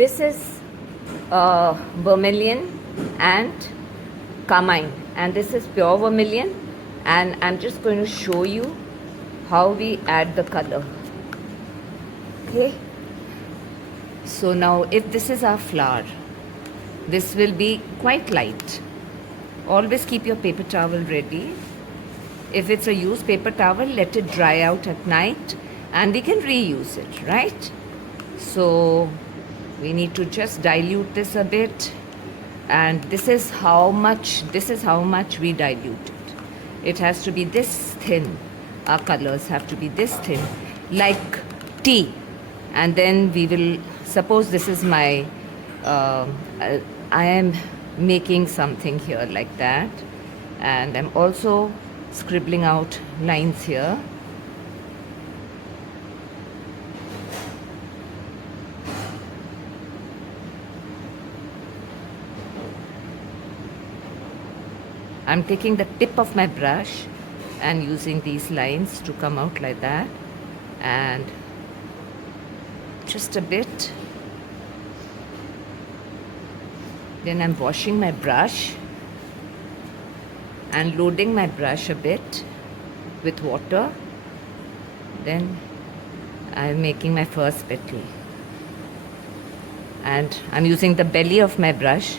This is vermilion and carmine, and this is pure vermilion, and I'm just going to show you how we add the color. Okay, so now if this is our flower, this will be quite light. Always keep your paper towel ready. If it's a used paper towel, let it dry out at night and we can reuse it, right? So we need to just dilute this a bit, and this is how much we dilute it. It has to be this thin. Our colors have to be this thin, like tea. And then we will, suppose this is my I am making something here like that, and I'm also scribbling out lines here. I'm taking the tip of my brush and using these lines to come out like that, and just a bit. Then I'm washing my brush and loading my brush a bit with water. Then I'm making my first petal, and I'm using the belly of my brush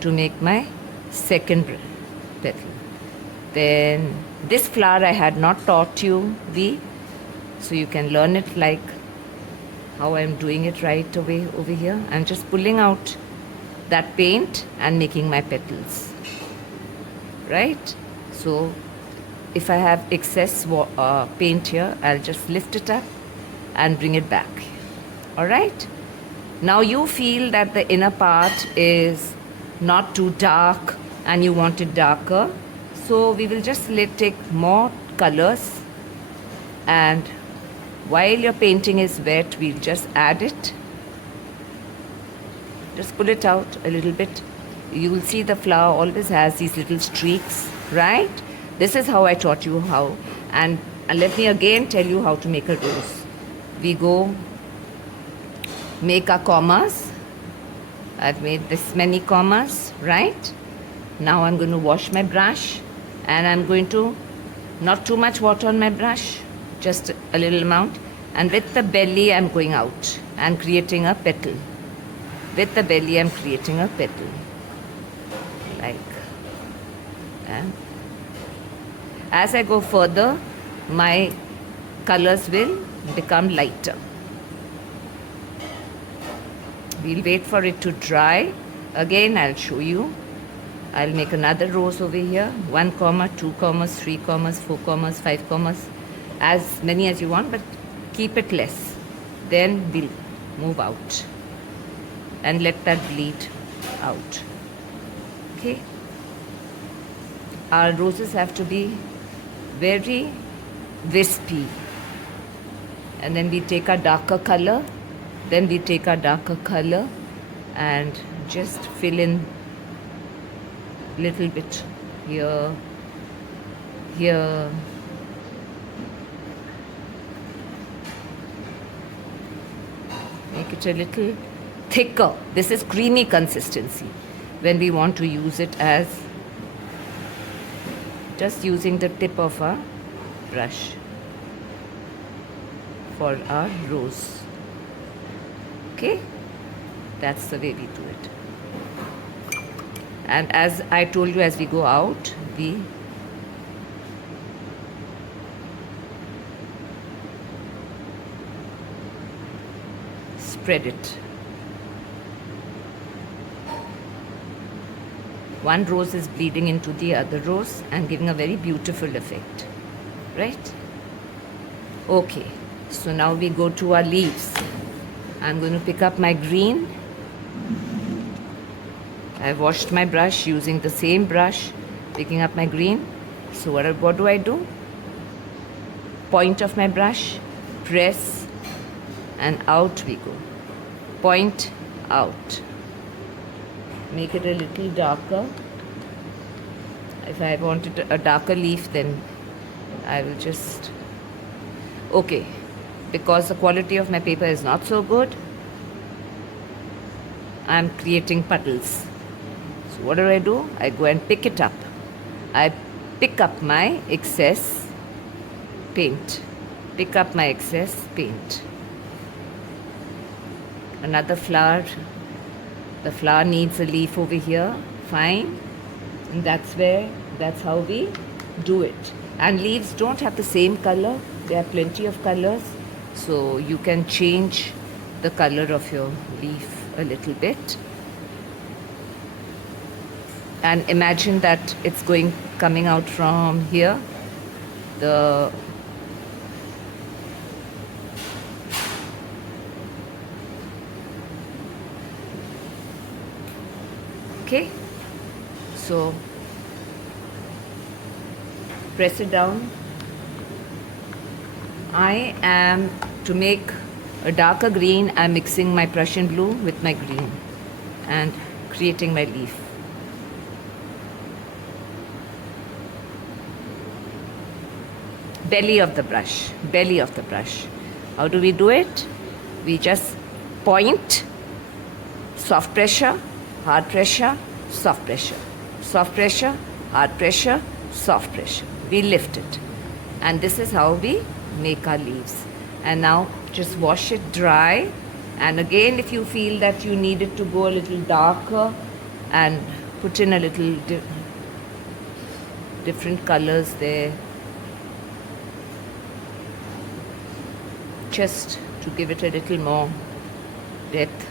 to make my second petal. Then this flower I had not taught you, so you can learn it like how I'm doing it right away over here. I'm just pulling out that paint and making my petals, right? So if I have excess paint here, I'll just lift it up and bring it back. All right, now you feel that the inner part is not too dark and you want it darker, so we will just take more colors, and while your painting is wet, we'll just add it. Just pull it out a little bit. You will see the flower always has these little streaks, right? This is how I taught you how. And let me again tell you how to make a rose. We go make our commas. I've made this many commas, right? Now I'm going to wash my brush, and I'm going to, not too much water on my brush, just a little amount. And with the belly, I'm going out and creating a petal. With the belly, I'm creating a petal, like, and as I go further, my colors will become lighter. We'll wait for it to dry. Again, I'll show you. I'll make another rose over here. 1 comma, 2 commas, 3 commas, 4 commas, 5 commas, as many as you want, but keep it less. Then we'll move out and let that bleed out. Okay, our roses have to be very wispy, and then we take our darker color, and just fill in little bit here, make it a little thicker. This is creamy consistency when we want to use it as just using the tip of our brush for our rose. Okay, that's the way we do it. And as I told you, as we go out, we spread it. One rose is bleeding into the other rose and giving a very beautiful effect, right? Okay, so now we go to our leaves. I'm going to pick up my green. I've washed my brush using the same brush, picking up my green. So what do I do? Point of my brush, press, and out we go. Point, out. Make it a little darker. If I wanted a darker leaf, then I will just, okay, because the quality of my paper is not so good, I'm creating puddles. So what do? I go and pick it up. I pick up my excess paint. Pick up my excess paint. Another flower. The flower needs a leaf over here. Fine. And that's how we do it. And leaves don't have the same color. There are plenty of colors. So you can change the color of your leaf a little bit. And imagine that it's coming out from here. Okay, so press it down. I am, to make a darker green, I'm mixing my Prussian blue with my green and creating my leaf. Belly of the brush. How do we do it? We just point, soft pressure, hard pressure, soft pressure, soft pressure, hard pressure, soft pressure. We lift it. And this is how we make our leaves. And now just wash it dry. And again, if you feel that you need it to go a little darker, and put in a little different colors there, just to give it a little more depth.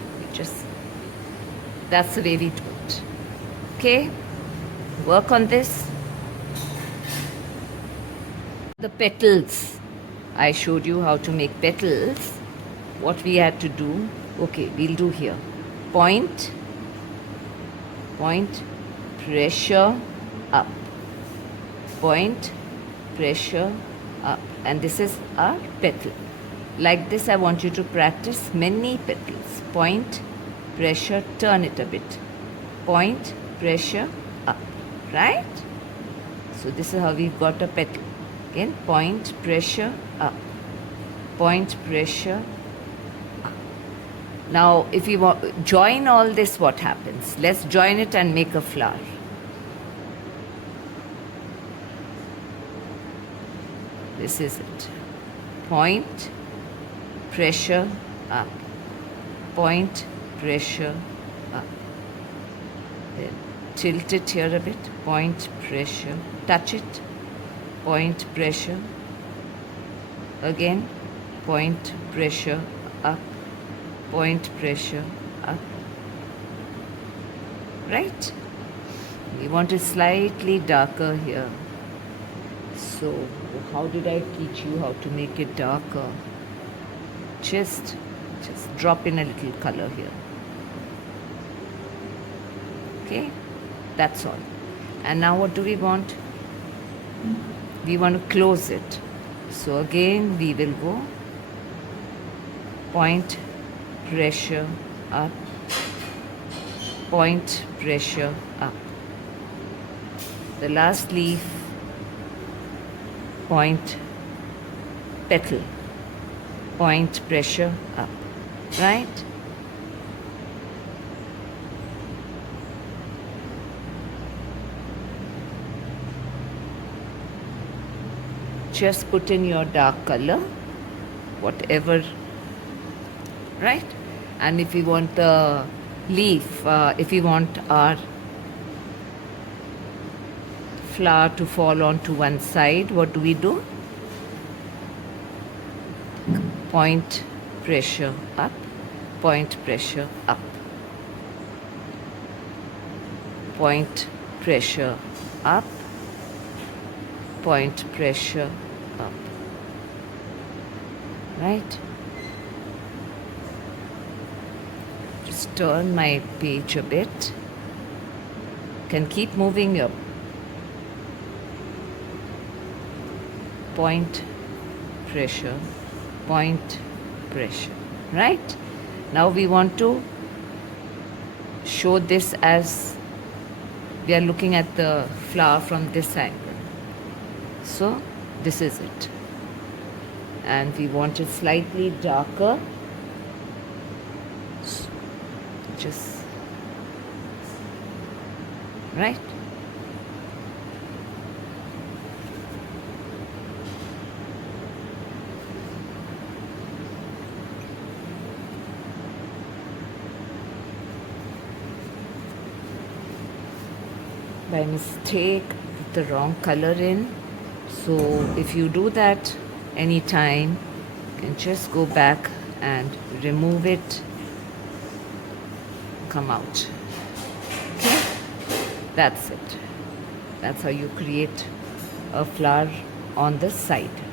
That's the way we do it. Okay, work on this. The petals, I showed you how to make petals. What we had to do, okay, we'll do here. Point, pressure, up. Point, pressure, up. And this is our petal. Like this, I want you to practice many petals. Point, pressure, turn it a bit. Point, pressure, up. Right? So this is how we've got a petal. Again, point, pressure, up. Point, pressure, up. Now, if you join all this, what happens? Let's join it and make a flower. This is it. Point, pressure, up. Point, pressure, up. Then tilt it here a bit. Point, pressure, touch it. Point, pressure. Again, point, pressure, up. Point, pressure, up. Right? We want it slightly darker here. So, how did I teach you how to make it darker? Just drop in a little color here. Okay, that's all. And now what do we want? We want to close it. So again we will go point, pressure, up. Point, pressure, up. The last leaf, point, petal. Point, pressure, up. Right? Just put in your dark color, whatever, right? And if we want the leaf, if we want our flower to fall onto one side, what do we do? Point, pressure, up. Point, pressure, up. Point, pressure, up. Point, pressure, up. Right? Just turn my page a bit. Can keep moving your point, pressure, point, pressure. Right? Now we want to show this as we are looking at the flower from this angle. So this is it. And we want it slightly darker. Just right? By mistake put the wrong color in, so if you do that anytime, you can just go back and remove it, come out. Okay, that's it. That's how you create a flower on the side.